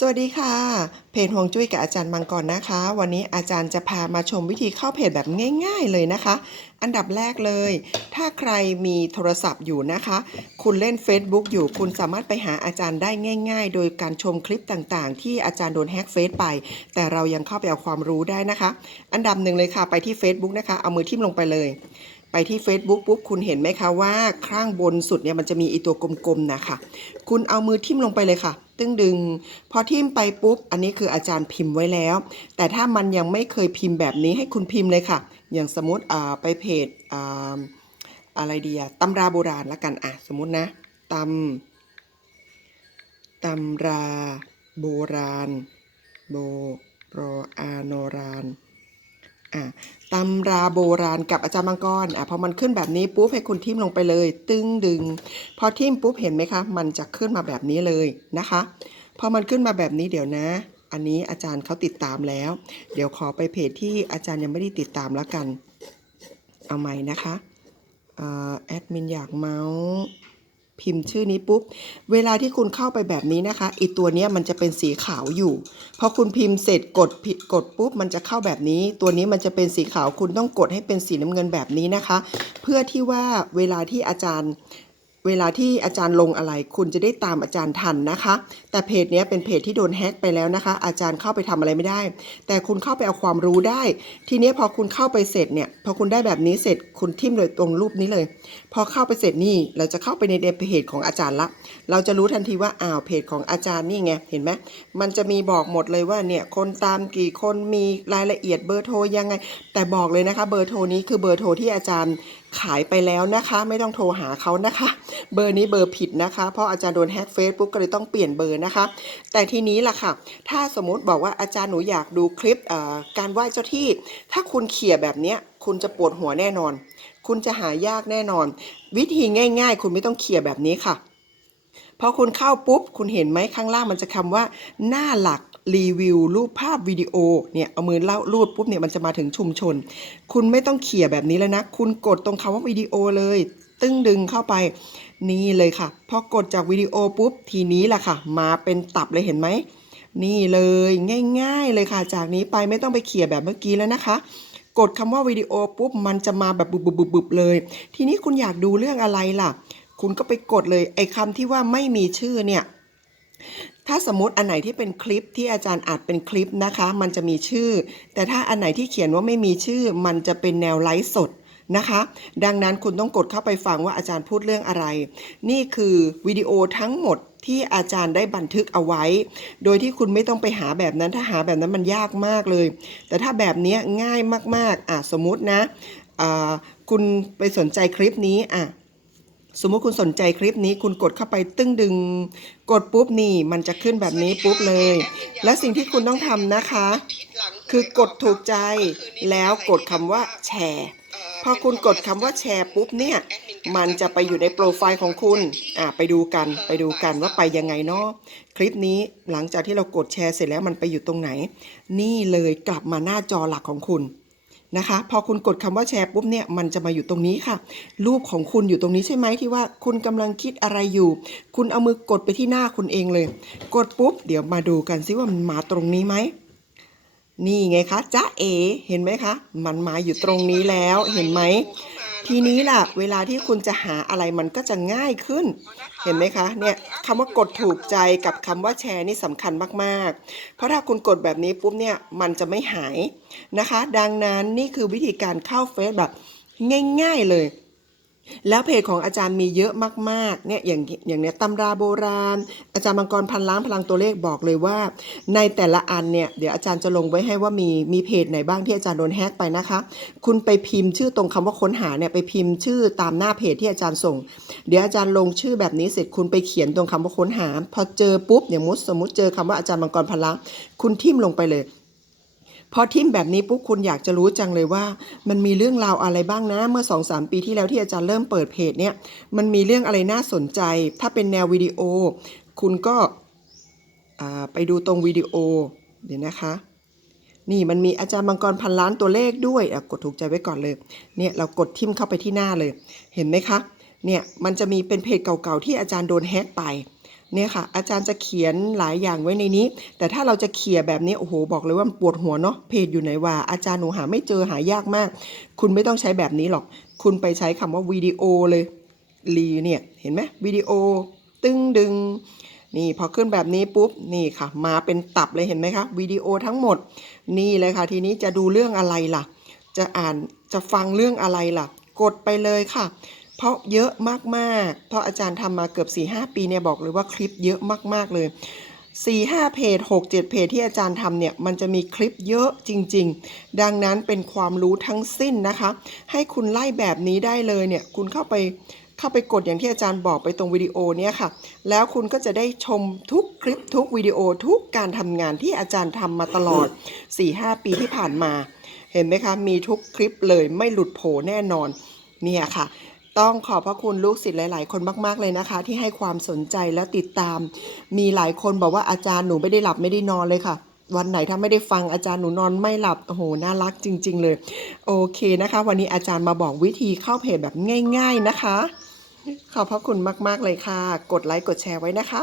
สวัสดีค่ะ เพจฮวงจุ้ยกับอาจารย์มังกรนะคะ วันนี้อาจารย์จะพามาชมวิธีเข้าเพจแบบง่าย ๆ เลยนะคะ อันดับแรกเลย ถ้าใครมีโทรศัพท์อยู่นะคะ คุณเล่น Facebook อยู่คุณสามารถไปหาอาจารย์ได้ง่าย ๆ โดยการชมคลิปต่างๆ ที่อาจารย์โดนแฮ็กเฟซไป แต่เรายังเข้าไปเอาความรู้ได้นะคะ อันดับหนึ่งเลยค่ะไปที่ Facebook นะคะ เอามือทิ่มลงไปเลย ไปที่ Facebook ปุ๊บคุณเห็นไหมคะว่าข้างบนสุดเนี่ยมันจะมีอีตัวกลมๆนะคะคุณเอามือทิ่มลงไปเลยค่ะ ตึงดึง พอทิ่มไปปุ๊บ อันนี้คืออาจารย์พิมพ์ไว้แล้ว แต่ถ้ามันยังไม่เคยพิมพ์แบบนี้ให้คุณพิมพ์เลยค่ะ อย่างสมมติไปเพจออะไรดีอะตำราโบราณละกันอะสมมตินะตำตำราโบราณ โบรอาโนราน ตำราโบราณกับอาจารย์มังกรอะพอมันขึ้นแบบนี้ปุ๊บให้คุณทิมลงไปเลย ตึงดึง พอทิมปุ๊บเห็นไหมคะ มันจะขึ้นมาแบบนี้เลยนะคะ พอมันขึ้นมาแบบนี้เดี๋ยวนะ อันนี้อาจารย์เขาติดตามแล้ว เดี๋ยวขอไปเพจที่อาจารย์ยังไม่ได้ติดตามแล้วกัน เอาใหม่นะคะอ่อแอดมินอยากเมาส์ พิมพ์ชื่อนี้ปุ๊บ เวลาที่คุณเข้าไปแบบนี้นะคะอีตัวนี้มันจะเป็นสีขาวอยู่ พอคุณพิมพ์เสร็จกดผิดกดปุ๊บ มันจะเข้าแบบนี้ ตัวนี้มันจะเป็นสีขาวคุณต้องกดให้เป็นสีน้ำเงินแบบนี้นะคะ เพื่อที่ว่าเวลาที่อาจารย์ เวลาที่อาจารย์ลงอะไร คุณจะได้ตามอาจารย์ทันนะคะ แต่เพจนี้เป็นเพจที่โดนแฮ็กไปแล้วนะคะ อาจารย์เข้าไปทำอะไรไม่ได้ แต่คุณเข้าไปเอาความรู้ได้ ทีนี้พอคุณเข้าไปเสร็จเนี่ยพอคุณได้แบบนี้เสร็จคุณทิมเลยตรงรูปนี้เลย พอเข้าไปเสร็จนี่เราจะเข้าไปในเพจของอาจารย์ละ เราจะรู้ทันทีว่าอ้าวเพจของอาจารย์นี่ไงเห็นไหมมันจะมีบอกหมดเลยว่าเนี่ยคนตามกี่คนมีรายละเอียดเบอร์โทรยังไง แต่บอกเลยนะคะเบอร์โทรนี้คือเบอร์โทรที่อาจารย์ขายไปแล้วนะคะ ไม่ต้องโทรหาเขานะคะ เบอร์นี้เบอร์ผิดนะคะ เพราะอาจารย์โดนแฮ็กเฟซปุ๊บก็เลยต้องเปลี่ยนเบอร์นะคะ แต่ทีนี้ล่ะค่ะ ถ้าสมมุติบอกว่าอาจารย์หนูอยากดูคลิปการไหว้เจ้าที่ ถ้าคุณเขี่ยแบบเนี้ยคุณจะปวดหัวแน่นอน คุณจะหายากแน่นอน วิธีง่าย ๆ คุณไม่ต้องเขี่ยแบบนี้ค่ะพอคุณเข้าปุ๊บ คุณเห็นไหมข้างล่างมันจะคำว่าหน้าหลัก รีวิวรูปภาพวิดีโอเนี่ยเอามือเล่ารูดปุ๊บเนี่ยมันจะมาถึงชุมชน คุณไม่ต้องเขี่ยแบบนี้แล้วนะ คุณกดตรงคำว่าวิดีโอเลย ตึ้งดึงเข้าไปนี่เลยค่ะพอกดจากวิดีโอปุ๊บทีนี้ล่ะค่ะ มาเป็นตับเลยเห็นไหมนี่เลยง่าย ๆ เลยค่ะ จากนี้ไปไม่ต้องไปเขี่ยแบบเมื่อกี้แล้วนะคะ กดคำว่าวิดีโอปุ๊บมันจะมาแบบบุบๆๆๆเลย ทีนี้คุณอยากดูเรื่องอะไรล่ะ คุณก็ไปกดเลยไอ้คำที่ว่าไม่มีชื่อเนี่ย ถ้าสมมติอันไหนที่เป็นคลิปที่อาจารย์อัดเป็นคลิปนะคะ มันจะมีชื่อ แต่ถ้าอันไหนที่เขียนว่าไม่มีชื่อ มันจะเป็นแนวไลฟ์สดนะคะ ดังนั้นคุณต้องกดเข้าไปฟังว่าอาจารย์พูดเรื่องอะไร นี่คือวิดีโอทั้งหมดที่อาจารย์ได้บันทึกเอาไว้ โดยที่คุณไม่ต้องไปหาแบบนั้น ถ้าหาแบบนั้นมันยากมากเลย แต่ถ้าแบบนี้ง่ายมากๆอะสมมตินะอ่าคุณไปสนใจคลิปนี้อะ สมมุติคุณสนใจคลิปนี้คุณกดเข้าไปตึ้งดึง กดปุ๊บนี่มันจะขึ้นแบบนี้ปุ๊บเลย และสิ่งที่คุณต้องทำนะคะ คือกดถูกใจแล้วกดคำว่าแชร์พอคุณกดคำว่าแชร์ปุ๊บเนี่ยมันจะไปอยู่ในโปรไฟล์ของคุณอ่าไปดูกันไปดูกันว่าไปยังไงเนาะคลิปนี้หลังจากที่เรากดแชร์เสร็จแล้วมันไปอยู่ตรงไหน นี่เลยกลับมาหน้าจอหลักของคุณ นะคะ พอคุณกดคำว่าแชร์ปุ๊บเนี่ยมันจะมาอยู่ตรงนี้ค่ะ รูปของคุณอยู่ตรงนี้ใช่ไหมที่ว่าคุณกำลังคิดอะไรอยู่ คุณเอามือกดไปที่หน้าคุณเองเลย กดปุ๊บ เดี๋ยวมาดูกันซิว่ามันมาตรงนี้ไหมนี่ไงคะจ้าเอ เห็นไหมคะ มันมาอยู่ตรงนี้แล้วเห็นไหม ทีนี้ล่ะ เวลาที่คุณจะหาอะไรมันก็จะง่ายขึ้น เห็นไหมคะ เนี่ยคำว่ากดถูกใจกับคำว่าแชร์นี่สำคัญมากๆ เพราะถ้าคุณกดแบบนี้ปุ๊บเนี่ยมันจะไม่หายนะคะ ดังนั้นนี่คือวิธีการเข้าเฟซแบบง่าย ๆเลย แล้วเพจของอาจารย์มีเยอะมากๆเนี่ยอย่างอย่างเนี้ยตำราโบราณ อาจารย์มังกรพันล้านพลังตัวเลขบอกเลยว่า ในแต่ละอันเนี่ยเดี๋ยวอาจารย์จะลงไว้ให้ว่ามีมีเพจไหนบ้างที่อาจารย์โดนแฮกไปนะคะ คุณไปพิมพ์ชื่อตรงคำว่าค้นหาเนี่ยไปพิมพ์ชื่อตามหน้าเพจที่อาจารย์ส่ง เดี๋ยวอาจารย์ลงชื่อแบบนี้เสร็จคุณไปเขียนตรงคำว่าค้นหา พอเจอปุ๊บอย่างมุดสมมติเจอคำว่าอาจารย์มังกรพันล้านคุณทิมลงไปเลย พอทิมแบบนี้ปุ๊บคุณอยากจะรู้จังเลยว่า มันมีเรื่องราวอะไรบ้างนะ เมื่อ2อสปีที่แล้วที่อาจารย์เริ่มเปิดเพจเนี่ยมันมีเรื่องอะไรน่าสนใจ ถ้าเป็นแนววิดีโอ คุณก็ไปดูตรงวิดีโอเดี๋ยวนะคะ นี่มันมีอาจารย์มังกรพันล้านตัวเลขด้วยกดถูกใจไว้ก่อนเลยเนี่ยเรากดทิมเข้าไปที่หน้าเลย เห็นไหมคะเนี่ยมันจะมีเป็นเพจเก่าๆที่อาจารย์โดนแฮ็กไป เนี่ยค่ะ อาจารย์จะเขียนหลายอย่างไว้ในนี้ แต่ถ้าเราจะเขี่ยแบบนี้โอ้โหบอกเลยว่าปวดหัวเนาะเพจอยู่ไหนว่าอาจารย์หนูหาไม่เจอหายากมาก คุณไม่ต้องใช้แบบนี้หรอก คุณไปใช้คำว่าวิดีโอเลยรีเนี่ยเห็นไหมวิดีโอ ตึงดึงนี่พอขึ้นแบบนี้ปุ๊บนี่ค่ะ มาเป็นตับเลยเห็นไหมคะวิดีโอทั้งหมด นี่เลยค่ะ ทีนี้จะดูเรื่องอะไรล่ะ จะอ่านจะฟังเรื่องอะไรล่ะ กดไปเลยค่ะ เพราะเยอะมากๆ เพราะอาจารย์ทำมาเกือบ4ีหปีเนี่ยบอกเลยว่าคลิปเยอะมากๆเลย4ี่ห้าเพจ6 7เพจที่อาจารย์ทำเนี่ยมันจะมีคลิปเยอะจริง ๆ ดังนั้นเป็นความรู้ทั้งสิ้นนะคะ ให้คุณไล่แบบนี้ได้เลยเนี่ยคุณเข้าไปเข้าไปกดอย่างที่อาจารย์บอกไปตรงวิดีโอเนี่ยค่ะ แล้วคุณก็จะได้ชมทุกคลิปทุกวิดีโอทุกการทำงานที่อาจารย์ทำมาตลอด 4-5 ปีที่ผ่านมา เห็นไหมคะ มีทุกคลิปเลยไม่หลุดโผแน่นอนเนี่ยค่ะ ต้องขอบพระคุณลูกศิษย์หลาย ๆ คนมาก ๆ เลยนะคะ ที่ให้ความสนใจและติดตาม มีหลายคนบอกว่าอาจารย์หนูไม่ได้หลับไม่ได้นอนเลยค่ะ วันไหนถ้าไม่ได้ฟังอาจารย์หนูนอนไม่หลับโอ้โหน่ารักจริง ๆ เลย โอเคนะคะ วันนี้อาจารย์มาบอกวิธีเข้าเพจแบบง่าย ๆ นะคะ ขอบพระคุณมาก ๆ เลยค่ะ กดไลค์กดแชร์ไว้นะคะ